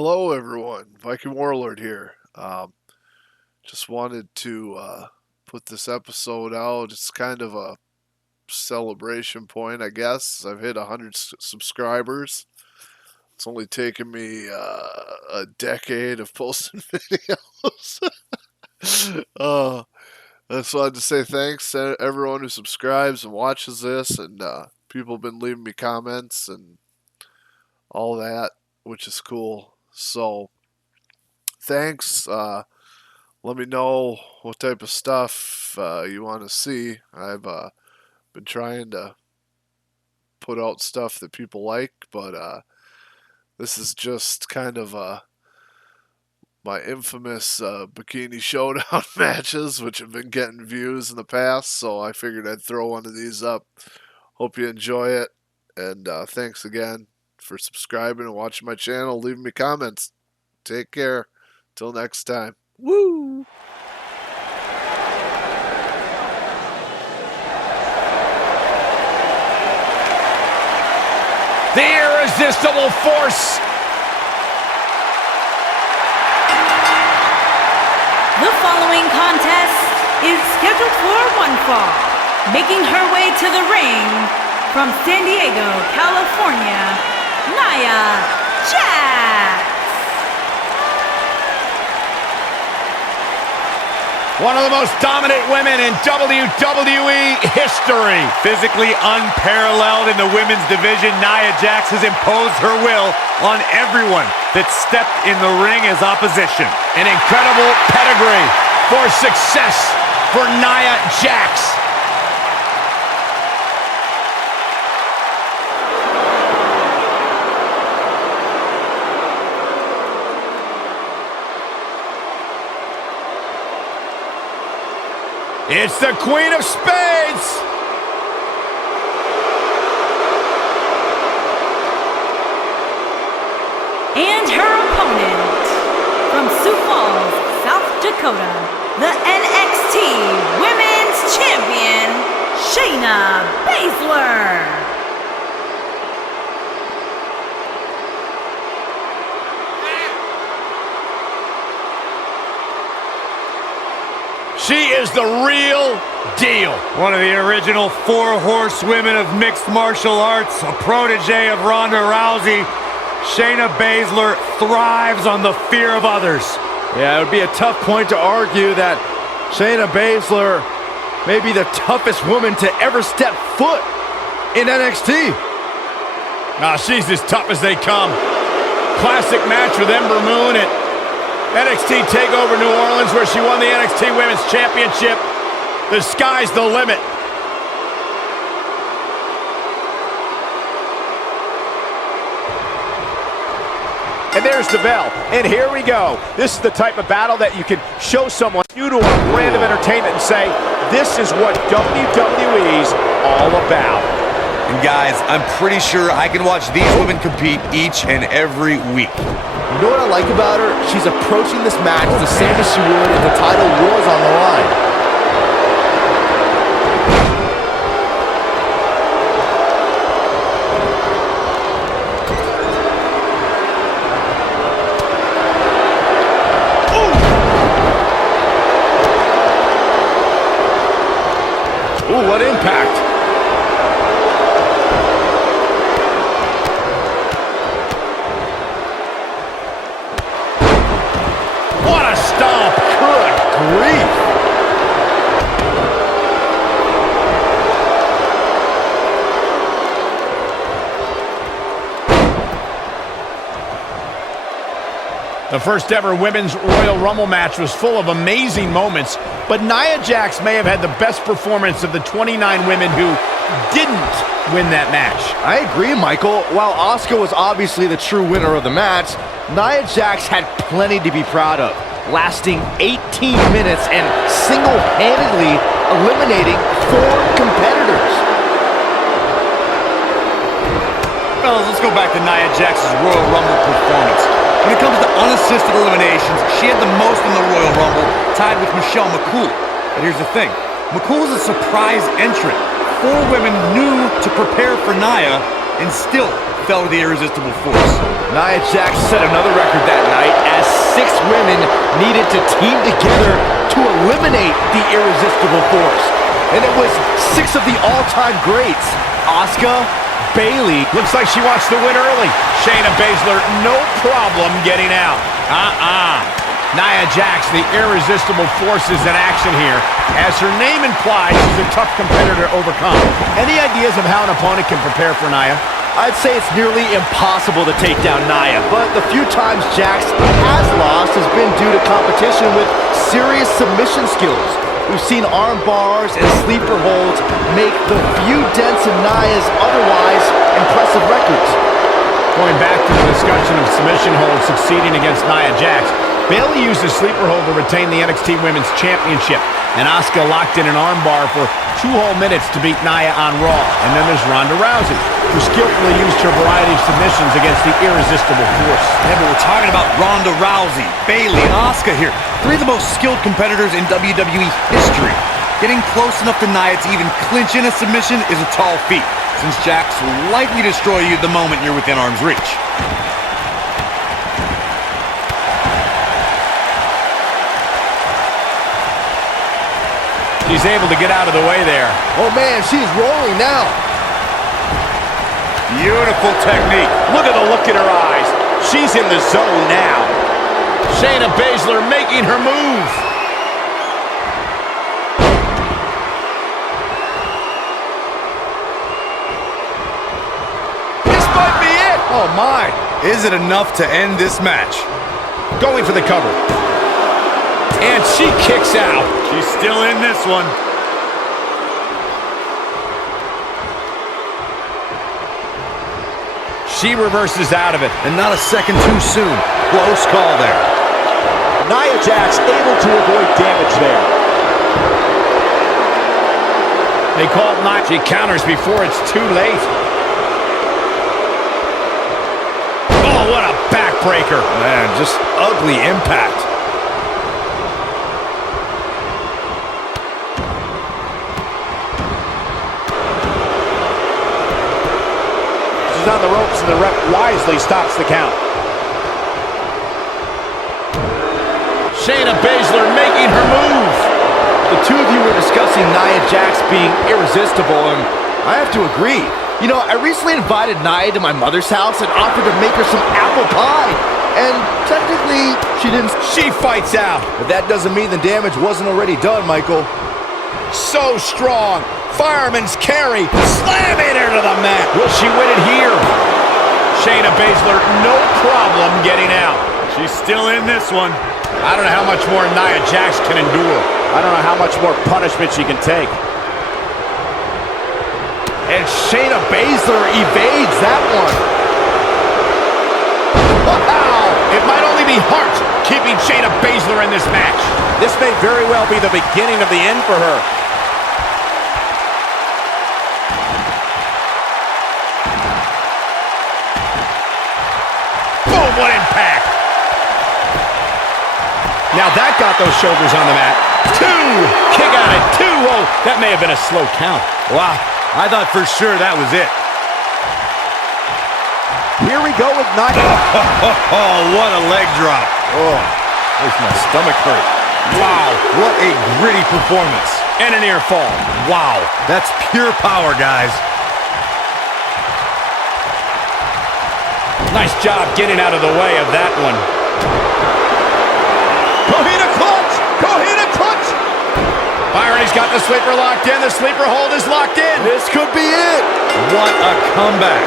Hello, everyone. Viking Warlord here. Just wanted to put this episode out. It's kind of a celebration point, I guess. I've hit 100 subscribers. It's only taken me a decade of posting videos. I just wanted to say thanks to everyone who subscribes and watches this, and people have been leaving me comments and all that, which is cool. So, thanks. Let me know what type of stuff you want to see. I've been trying to put out stuff that people like, but this is just kind of my infamous Bikini Showdown matches, which have been getting views in the past, so I figured I'd throw one of these up. Hope you enjoy it, and thanks again for subscribing and watching my channel, leaving me comments. Take care. Till next time. Woo! The irresistible force. The following contest is scheduled for one fall. Making her way to the ring from San Diego, California, Naya Jax. One of the most dominant women in WWE history. Physically unparalleled in the women's division, Nia Jax has imposed her will on everyone that stepped in the ring as opposition. An incredible pedigree for success for Nia Jax. It's the Queen of Spades! And her opponent, from Sioux Falls, South Dakota, the NXT Women's Champion, Shayna Baszler. She is the real deal. One of the original 4 horsewomen of mixed martial arts, a protege of Ronda Rousey, Shayna Baszler thrives on the fear of others. Yeah, it would be a tough point to argue that Shayna Baszler may be the toughest woman to ever step foot in NXT. Nah, she's as tough as they come. Classic match with Ember at NXT TakeOver New Orleans, where she won the NXT Women's Championship. The sky's the limit. And there's the bell. And here we go. This is the type of battle that you can show someone new to a brand of entertainment and say, this is what WWE's all about. And guys, I'm pretty sure I can watch these women compete each and every week. You know what I like about her? She's approaching this match the same as she would if the title was on the line. Ooh, what impact. The first ever Women's Royal Rumble match was full of amazing moments, but Nia Jax may have had the best performance of the 29 women who didn't win that match. I agree, Michael. While Asuka was obviously the true winner of the match, Nia Jax had plenty to be proud of, lasting 18 minutes and single-handedly eliminating 4 competitors. Fellas, let's go back to Nia Jax's Royal Rumble performance. When it comes to unassisted eliminations, she had the most in the Royal Rumble, tied with Michelle McCool. But here's the thing. McCool is a surprise entrant. 4 women new to prepare for Nia, and still fell to the irresistible force. Nia Jax set another record that night as 6 women needed to team together to eliminate the irresistible force. And it was 6 of the all-time greats. Asuka, Bayley. Looks like she wants to win early. Shayna Baszler, no problem getting out. Nia Jax, the irresistible force, is in action here. As her name implies, she's a tough competitor to overcome. Any ideas of how an opponent can prepare for Nia? I'd say it's nearly impossible to take down Nia, but the few times Jax has lost has been due to competition with serious submission skills. We've seen arm bars and sleeper holds make the few dents in Nia's otherwise impressive records. Going back to the discussion of submission holds succeeding against Nia Jax, Bayley used a sleeper hold to retain the NXT Women's Championship, and Asuka locked in an armbar for 2 whole minutes to beat Naya on Raw. And then there's Ronda Rousey, who skillfully used her variety of submissions against the irresistible force. Yeah, but we're talking about Ronda Rousey, Bayley, and Asuka here. 3 of the most skilled competitors in WWE history. Getting close enough to Nia to even clinch in a submission is a tall feat, since Jax will likely destroy you the moment you're within arm's reach. She's able to get out of the way there. Oh man, she's rolling now. Beautiful technique. Look at the look in her eyes. She's in the zone now. Shayna Baszler making her move. This might be it. Oh my, is it enough to end this match? Going for the cover. And she kicks out. She's still in this one. She reverses out of it. And not a second too soon. Close call there. Nia Jax able to avoid damage there. They call it Nia. She counters before it's too late. Oh, what a backbreaker. Man, just ugly impact. On the ropes, and the ref wisely stops the count. Shayna Baszler making her move. The two of you were discussing Nia Jax being irresistible, and I have to agree. You know, I recently invited Nia to my mother's house and offered to make her some apple pie. And technically, she didn't. She fights out. But that doesn't mean the damage wasn't already done, Michael. So strong. Fireman's carry, slamming her to the mat. Will she win it here? Shayna Baszler, no problem getting out. She's still in this one. I don't know how much more Nia Jax can endure. I don't know how much more punishment she can take. And Shayna Baszler evades that one. Wow! It might only be heart keeping Shayna Baszler in this match. This may very well be the beginning of the end for her. What impact! Now that got those shoulders on the mat. 2! Kick out at 2! Oh, that may have been a slow count. Wow, I thought for sure that was it. Here we go with Naya. Oh, what a leg drop. Oh, makes my stomach hurt. Wow, what a gritty performance. And a near fall. Wow, that's pure power, guys. Nice job getting out of the way of that one. Kohina clutch! Kohina clutch! Byron, he's got the sleeper locked in. The sleeper hold is locked in. This could be it. What a comeback.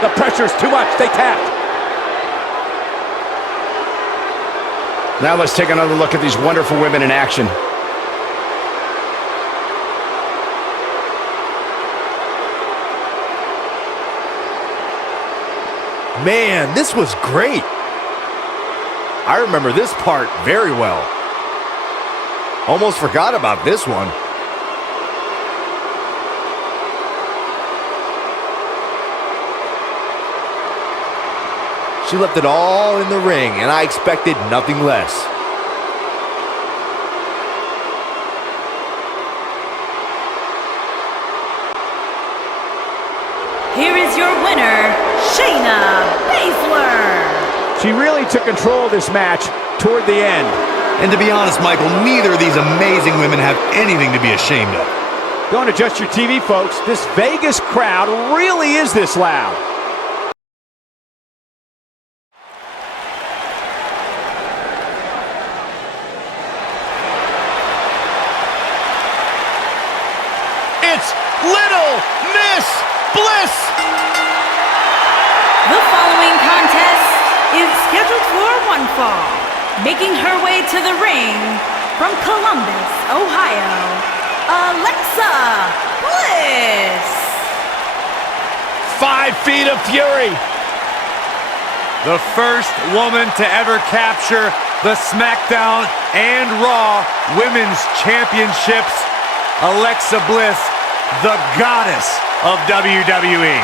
The pressure's too much. They tapped. Now let's take another look at these wonderful women in action. Man, this was great. I remember this part very well. Almost forgot about this one. She left it all in the ring, and I expected nothing less. She really took control of this match toward the end. And to be honest, Michael, neither of these amazing women have anything to be ashamed of. Don't adjust your TV, folks. This Vegas crowd really is this loud. It's Little Miss Bliss! The following contest is scheduled for one fall. Making her way to the ring from Columbus, Ohio, Alexa Bliss. 5 feet of fury. The first woman to ever capture the SmackDown and Raw Women's Championships, Alexa Bliss, the goddess of WWE.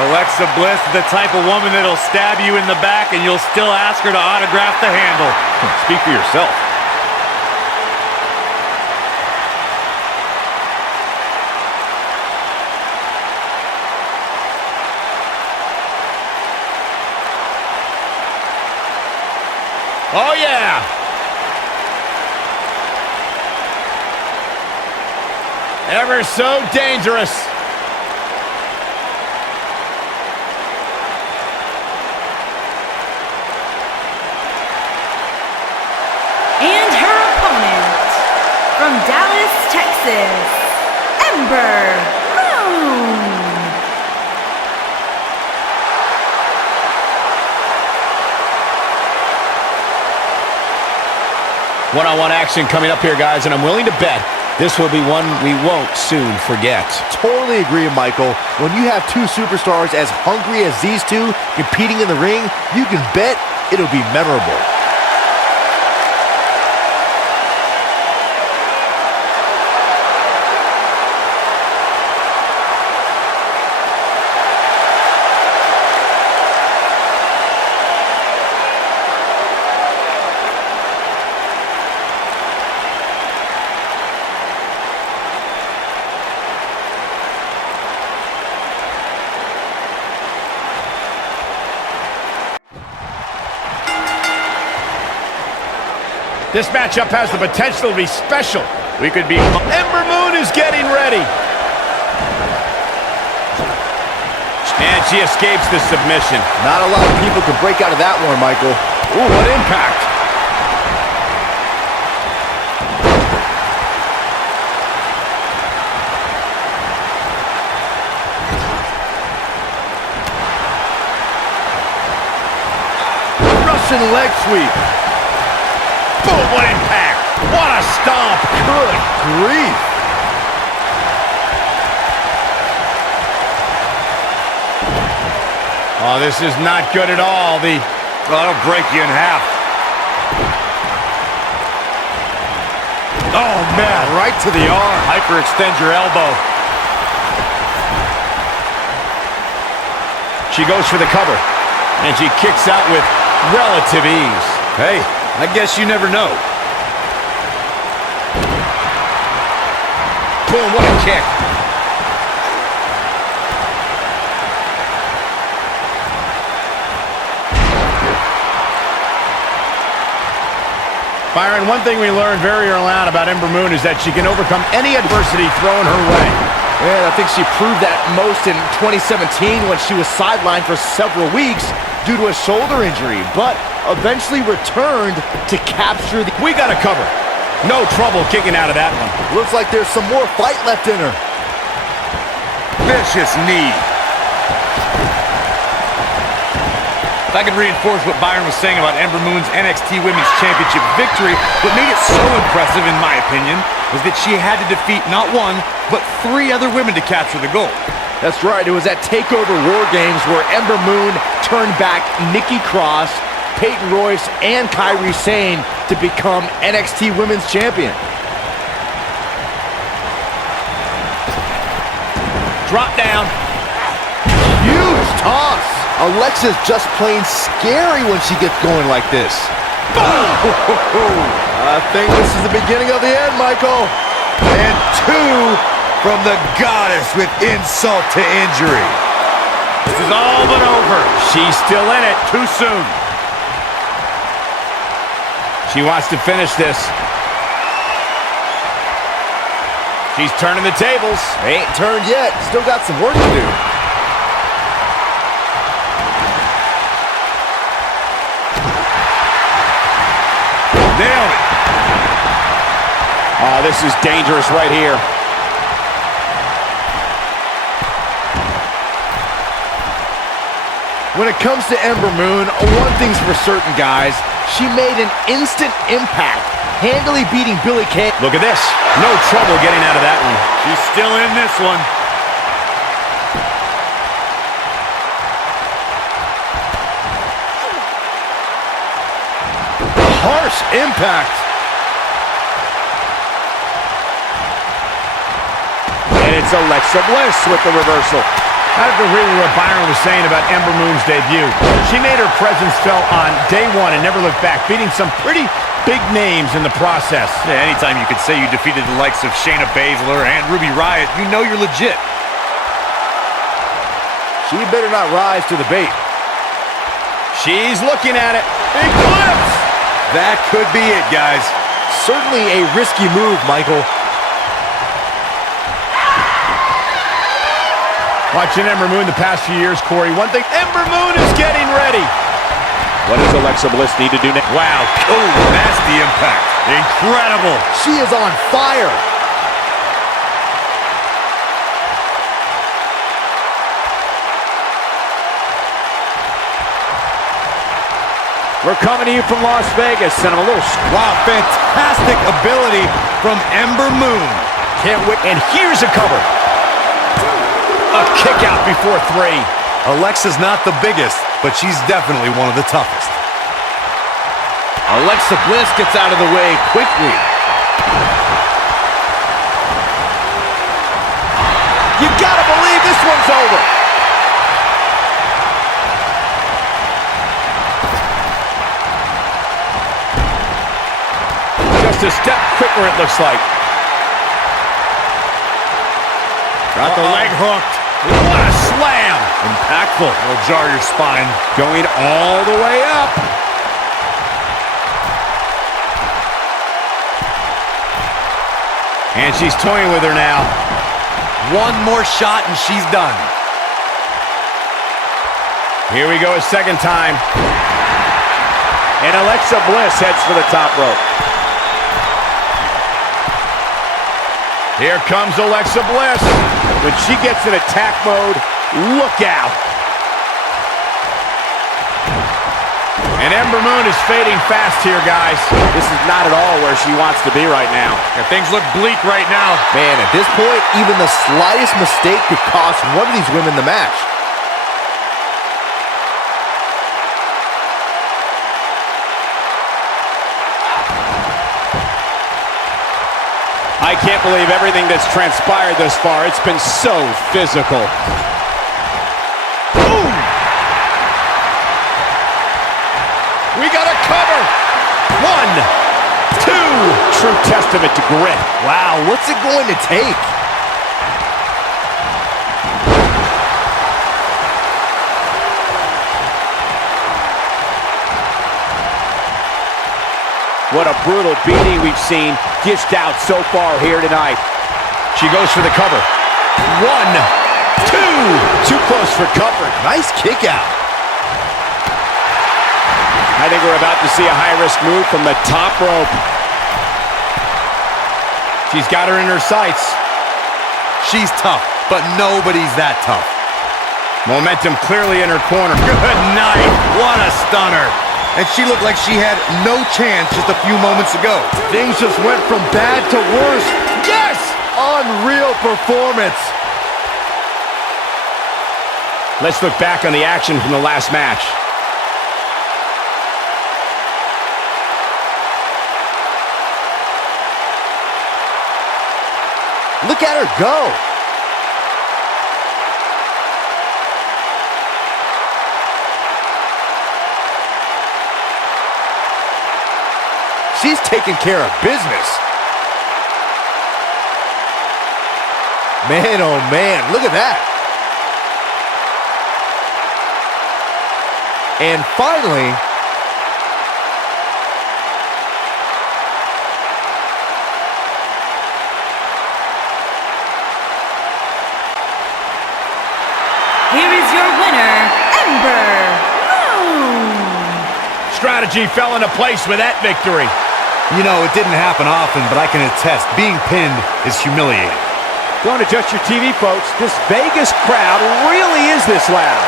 Alexa Bliss is the type of woman that'll stab you in the back and you'll still ask her to autograph the handle. Speak for yourself. Oh, yeah. Ever so dangerous. And her opponent from Dallas, Texas, Ember Moon. One-on-one action coming up here, guys, and I'm willing to bet this will be one we won't soon forget. Totally agree, Michael. When you have two superstars as hungry as these two competing in the ring, you can bet it'll be memorable. This matchup has the potential to be special. We could be... Ember Moon is getting ready. And she escapes the submission. Not a lot of people can break out of that one, Michael. Ooh, what impact. Russian leg sweep. Boom, what impact. What a stomp. Good grief. Oh, this is not good at all. That'll break you in half. Oh, man, right to the arm. Hyperextend your elbow. She goes for the cover, and she kicks out with relative ease. Hey, I guess you never know. Boom, what a kick. Byron, one thing we learned very early on about Ember Moon is that she can overcome any adversity thrown her way. And I think she proved that most in 2017 when she was sidelined for several weeks due to a shoulder injury, but eventually returned to capture the... We got a cover. No trouble kicking out of that one. Looks like there's some more fight left in her. Vicious knee. If I could reinforce what Byron was saying about Ember Moon's NXT Women's Championship victory, what made it so impressive, in my opinion, was that she had to defeat not one, but 3 other women to capture the gold. That's right. It was at TakeOver War Games where Ember Moon turned back Nikki Cross, Peyton Royce, and Kairi Sane to become NXT Women's Champion. Drop down. Huge toss. Alexa's just plain scary when she gets going like this. I think this is the beginning of the end, Michael. And 2 from the goddess with insult to injury. This is all but over. She's still in it. Too soon. She wants to finish this. She's turning the tables. They ain't turned yet. Still got some work to do. Nailed it. Oh, this is dangerous right here. When it comes to Ember Moon, one thing's for certain, guys. She made an instant impact, handily beating Billie Kay. Look at this. No trouble getting out of that one. She's still in this one. Harsh impact. And it's Alexa Bliss with the reversal. I have to agree with what Byron was saying about Ember Moon's debut. She made her presence felt on day one and never looked back, beating some pretty big names in the process. Yeah, anytime you could say you defeated the likes of Shayna Baszler and Ruby Riott, you know you're legit. She better not rise to the bait. She's looking at it. Big flips! That could be it, guys. Certainly a risky move, Michael. Watching Ember Moon the past few years, Corey, one thing, Ember Moon is getting ready. What does Alexa Bliss need to do next? Wow, oh, nasty impact. Incredible. She is on fire. We're coming to you from Las Vegas, and I'm a little... Wow, fantastic ability from Ember Moon. Can't wait. And here's a cover. A kick out before 3. Alexa's not the biggest, but she's definitely one of the toughest. Alexa Bliss gets out of the way quickly. You gotta believe this one's over. Just a step quicker, it looks like. Got the leg hooked. What a slam! Impactful. It'll jar your spine. Going all the way up. And she's toying with her now. One more shot and she's done. Here we go a second time. And Alexa Bliss heads for the top rope. here comes Alexa Bliss. When she gets in attack mode, look out. And Ember Moon is fading fast here, guys. This is not at all where she wants to be right now. Yeah, things look bleak right now. Man, at this point, even the slightest mistake could cost one of these women the match. I can't believe everything that's transpired thus far. It's been so physical. Boom! We got a cover. 1, 2. True testament to grit. Wow, what's it going to take? What a brutal beating we've seen dished out so far here tonight. She goes for the cover. 1, 2. Too close for comfort. Nice kick out. I think we're about to see a high-risk move from the top rope. She's got her in her sights. She's tough, but nobody's that tough. Momentum clearly in her corner. Good night. What a stunner. And she looked like she had no chance just a few moments ago. Things just went from bad to worse. Yes! Unreal performance. Let's look back on the action from the last match. Look at her go. She's taking care of business. Man, oh man, look at that. And finally, here is your winner, Ember. Strategy fell into place with that victory. You know, it didn't happen often, but I can attest, being pinned is humiliating. Don't adjust your TV, folks. This Vegas crowd really is this loud.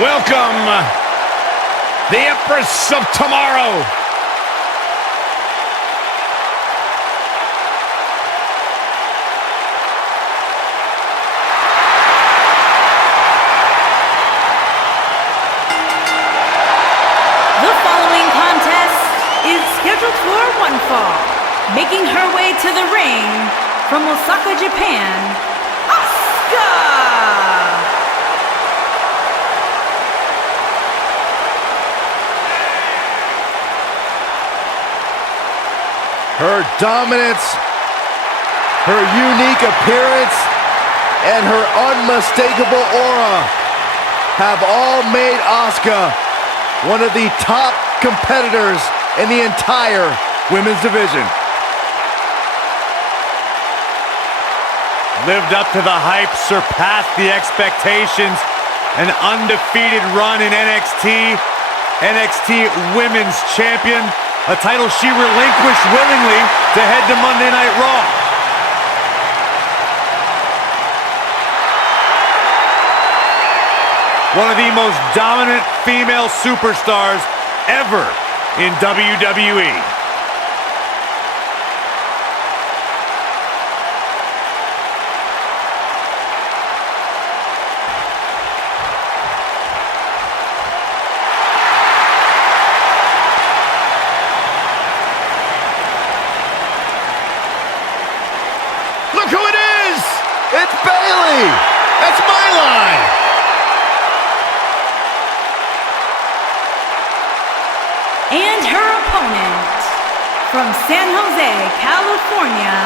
Welcome, the Empress of Tomorrow. Scheduled for one fall, making her way to the ring from Osaka, Japan, Asuka! her dominance, her unique appearance, and her unmistakable aura have all made Asuka one of the top competitors in the entire women's division. Lived up to the hype, surpassed the expectations. An undefeated run in NXT. NXT Women's Champion. A title she relinquished willingly to head to Monday Night Raw. One of the most dominant female superstars ever in WWE. Look who it is! It's Bayley! That's my line! And her opponent, from San Jose, California,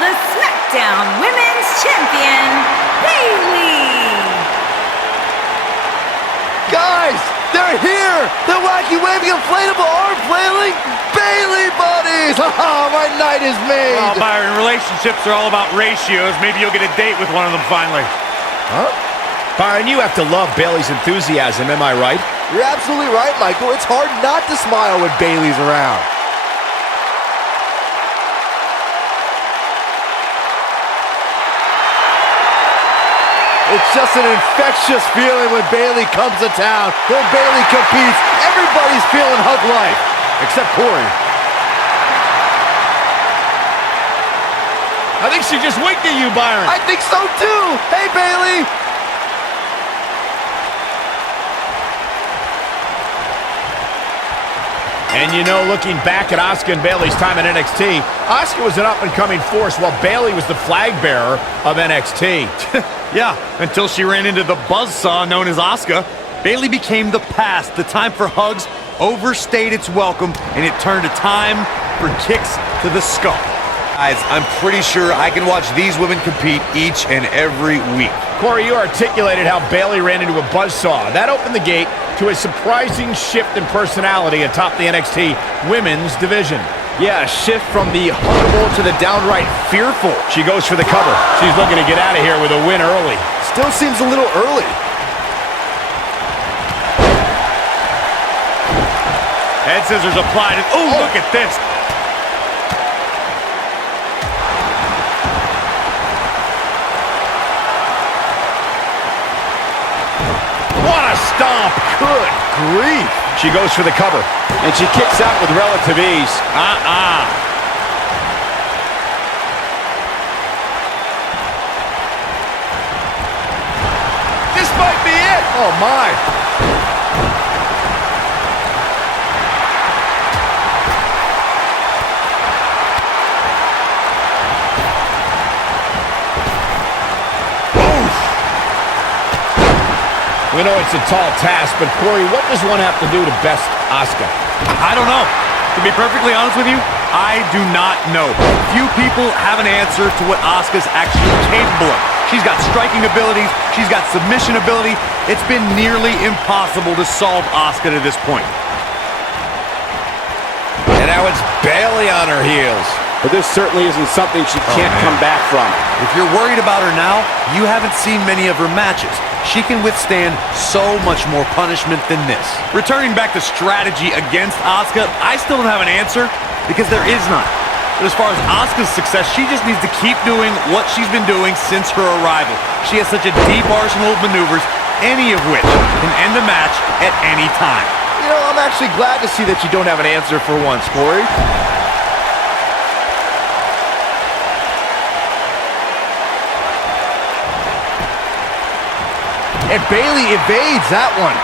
the SmackDown Women's Champion, Bayley! Guys, they're here! The wacky waving inflatable arm flailing Bayley buddies! Oh, my night is made! Well, Byron, relationships are all about ratios. Maybe you'll get a date with one of them finally. Huh? Byron, you have to love Bayley's enthusiasm, am I right? You're absolutely right, Michael. It's hard not to smile when Bayley's around. It's just an infectious feeling when Bayley comes to town. When Bayley competes, everybody's feeling hug life, except Corey. I think she just winked at you, Byron. I think so too. Hey, Bayley. And you know, looking back at Asuka and Bayley's time at NXT, Asuka was an up-and-coming force while Bayley was the flag bearer of NXT. Yeah, until she ran into the buzzsaw known as Asuka. Bayley became the past. The time for hugs overstayed its welcome, and it turned to time for kicks to the skull. Guys, I'm pretty sure I can watch these women compete each and every week. Corey, you articulated how Bayley ran into a buzzsaw. That opened the gate to a surprising shift in personality atop the NXT Women's Division. Yeah, a shift from the huggable to the downright fearful. She goes for the cover. She's looking to get out of here with a win early. Still seems a little early. Head scissors applied. And, oh, look at this. What a stomp. Good grief. She goes for the cover, and she kicks out with relative ease. This might be it. Oh, my. We know it's a tall task, but Corey, what does one have to do to best Asuka? I don't know. To be perfectly honest with you, I do not know. Few people have an answer to what Asuka's actually capable of. She's got striking abilities. She's got submission ability. It's been nearly impossible to solve Asuka to this point. And now it's Bayley on her heels. But this certainly isn't something she can't come back from. If you're worried about her now, you haven't seen many of her matches. She can withstand so much more punishment than this. Returning back to strategy against Asuka, I still don't have an answer because there is none. But as far as Asuka's success, she just needs to keep doing what she's been doing since her arrival. She has such a deep arsenal of maneuvers, any of which can end a match at any time. You know, I'm actually glad to see that you don't have an answer for once, Corey. And Bayley evades that one.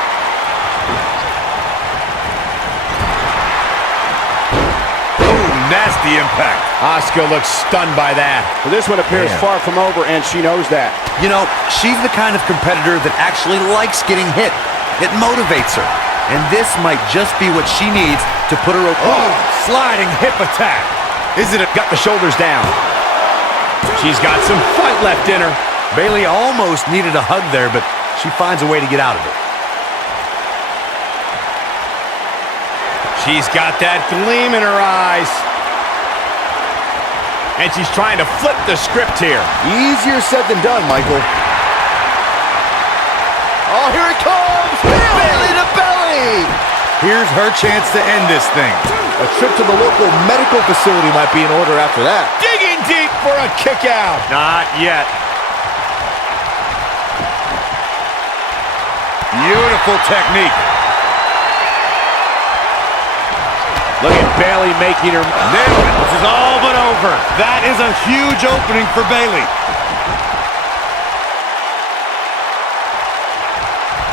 Oh, nasty impact. Asuka looks stunned by that. But this one appears far from over, and she knows that. You know, she's the kind of competitor that actually likes getting hit. It motivates her. And this might just be what she needs to put her over. Oh, sliding hip attack. Is it Got the shoulders down. She's got some fight left in her. Bayley almost needed a hug there, but she finds a way to get out of it. She's got that gleam in her eyes. And she's trying to flip the script here. Easier said than done, Michael. Oh, here it comes! Bayley to belly! Here's her chance to end this thing. A trip to the local medical facility might be in order after that. Digging deep for a kick out. Not yet. Beautiful technique. Look at Bayley making her... Nailed it. This is all but over. That is a huge opening for Bayley.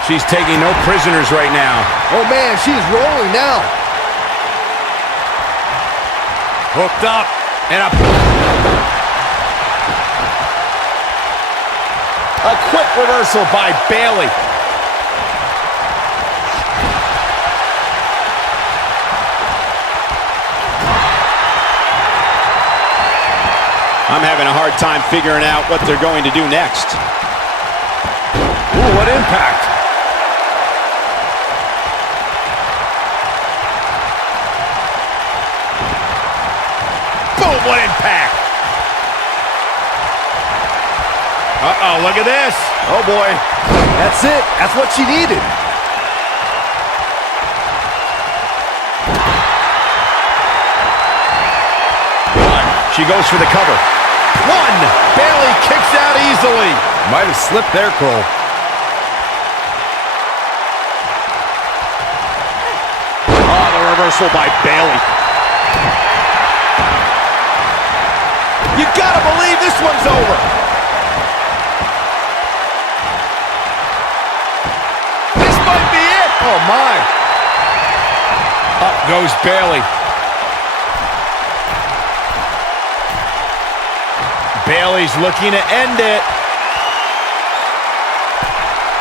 She's taking no prisoners right now. Oh, man, she's rolling now. Hooked up. And a quick reversal by Bayley. I'm having a hard time figuring out what they're going to do next. Ooh, what impact. Boom, what impact. Uh-oh, look at this. Oh, boy. That's it. That's what she needed. She goes for the cover. One. Bayley kicks out easily. Might have slipped there, Cole. Oh, the reversal by Bayley. You gotta believe this one's over. This might be it. Oh, my. Up goes Bayley. Bayley's looking to end it.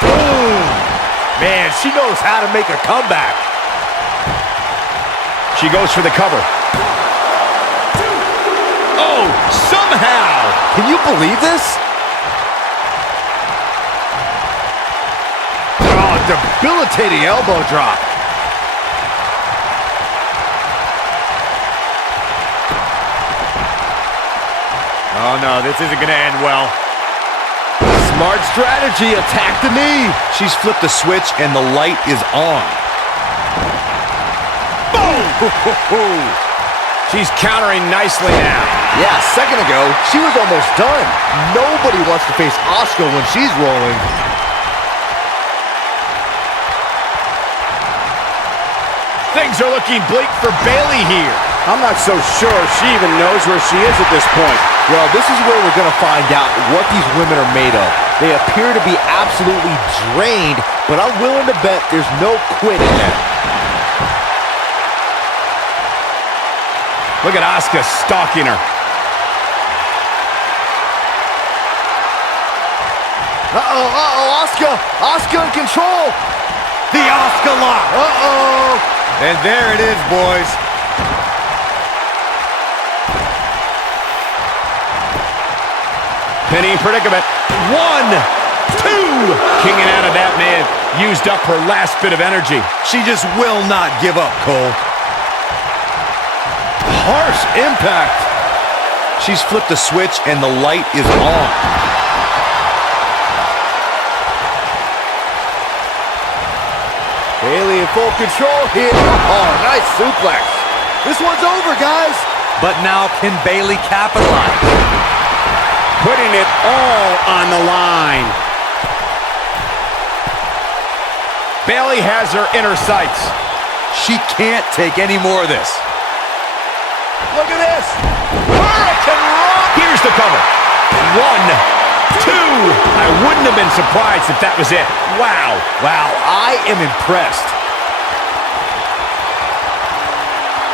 Boom. Man, she knows how to make a comeback. She goes for the cover. Oh, somehow. Can you believe this? Oh, debilitating elbow drop. Oh, no, this isn't going to end well. Smart strategy. Attack the knee. She's flipped the switch, and the light is on. Boom! She's countering nicely now. Yeah, a second ago, she was almost done. Nobody wants to face Asuka when she's rolling. Things are looking bleak for Bayley here. I'm not so sure she even knows where she is at this point. Well, this is where we're going to find out what these women are made of. They appear to be absolutely drained, but I'm willing to bet there's no quit in them. Look at Asuka stalking her. Asuka in control. The Asuka lock. And there it is, boys. Penny predicament. 1, 2. Kicking out of that man. Used up her last bit of energy. She just will not give up, Cole. Harsh impact. She's flipped a switch and the light is on. Bayley in full control here. Oh, nice suplex. This one's over, guys. But now can Bayley capitalize? Putting it all on the line. Bayley has her inner sights. She can't take any more of this. Look at this. Hurricane Rock. Here's the cover. 1, 2. I wouldn't have been surprised if that was it. Wow. Wow, I am impressed.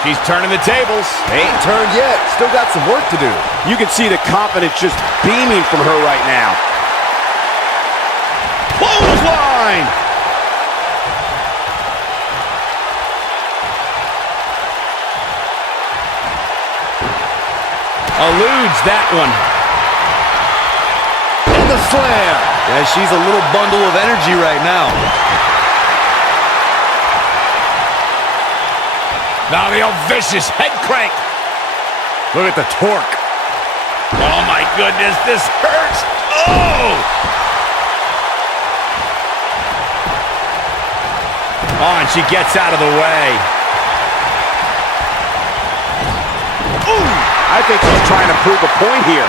She's turning the tables. They ain't turned yet. Still got some work to do. You can see the confidence just beaming from her right now. Clothesline! Eludes that one. And the slam. Yeah, she's a little bundle of energy right now. Now the old vicious head crank. Look at the torque. Oh my goodness, this hurts. Oh! Oh, and she gets out of the way. Ooh! I think she's trying to prove a point here.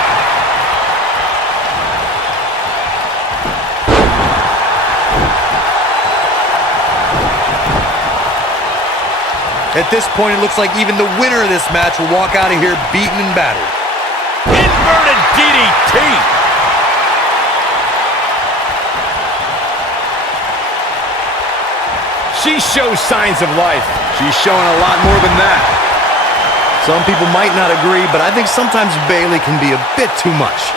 At this point, it looks like even the winner of this match will walk out of here beaten and battered. Inverted DDT. She shows signs of life. She's showing a lot more than that. Some people might not agree, but I think sometimes Bayley can be a bit too much.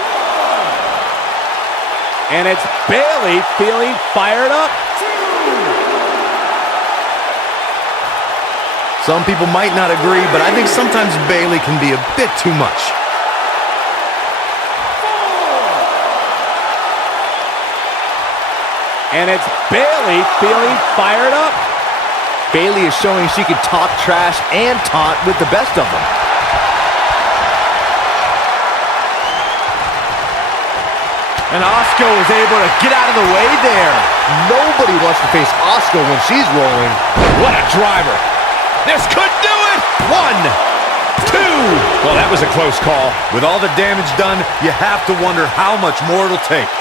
And it's Bayley feeling fired up. Some people might not agree, but I think sometimes Bayley can be a bit too much. And it's Bayley feeling fired up. Bayley is showing she can talk trash and taunt with the best of them. And Asuka was able to get out of the way there. Nobody wants to face Asuka when she's rolling. What a driver. This could do it. 1, 2. Well, that was a close call. With all the damage done, you have to wonder how much more it'll take.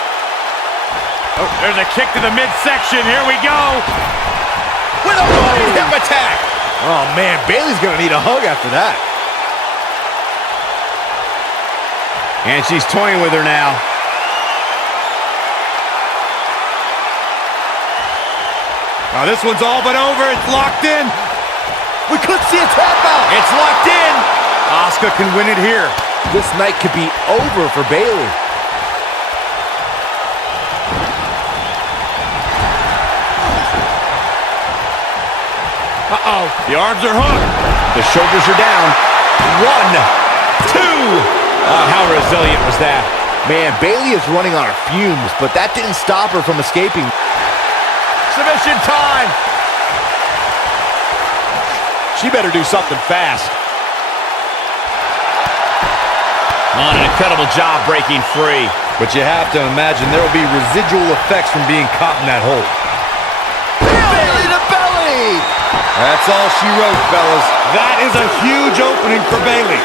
Oh, there's a kick to the midsection. Here we go. With a running hip attack. Oh, man, Bayley's going to need a hug after that. And she's toying with her now. Now this one's all but over. It's locked in. We could see a tap out. It's locked in. Asuka can win it here. This night could be over for Bayley. Uh-oh. The arms are hooked. The shoulders are down. 1, 2. Oh, how resilient was that? Man, Bayley is running on her fumes, but that didn't stop her from escaping. Submission time. She better do something fast. Oh, an incredible job breaking free. But you have to imagine there will be residual effects from being caught in that hole. Bayley to belly! That's all she wrote, fellas. That is a huge opening for Bayley.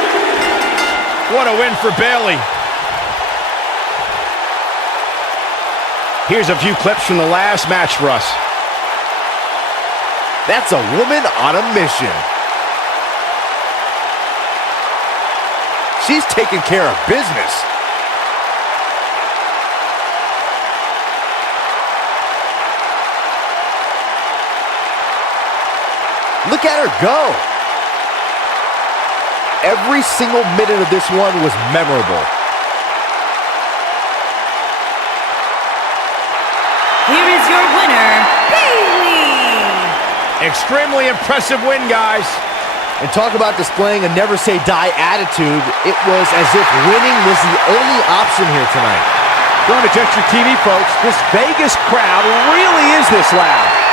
What a win for Bayley. Here's a few clips from the last match for us. That's a woman on a mission. She's taking care of business. Look at her go. Every single minute of this one was memorable. here is your winner, Bayley. Extremely impressive win, guys. And talk about displaying a never-say-die attitude. It was as if winning was the only option here tonight. Don't adjust your TV, folks. This Vegas crowd really is this loud.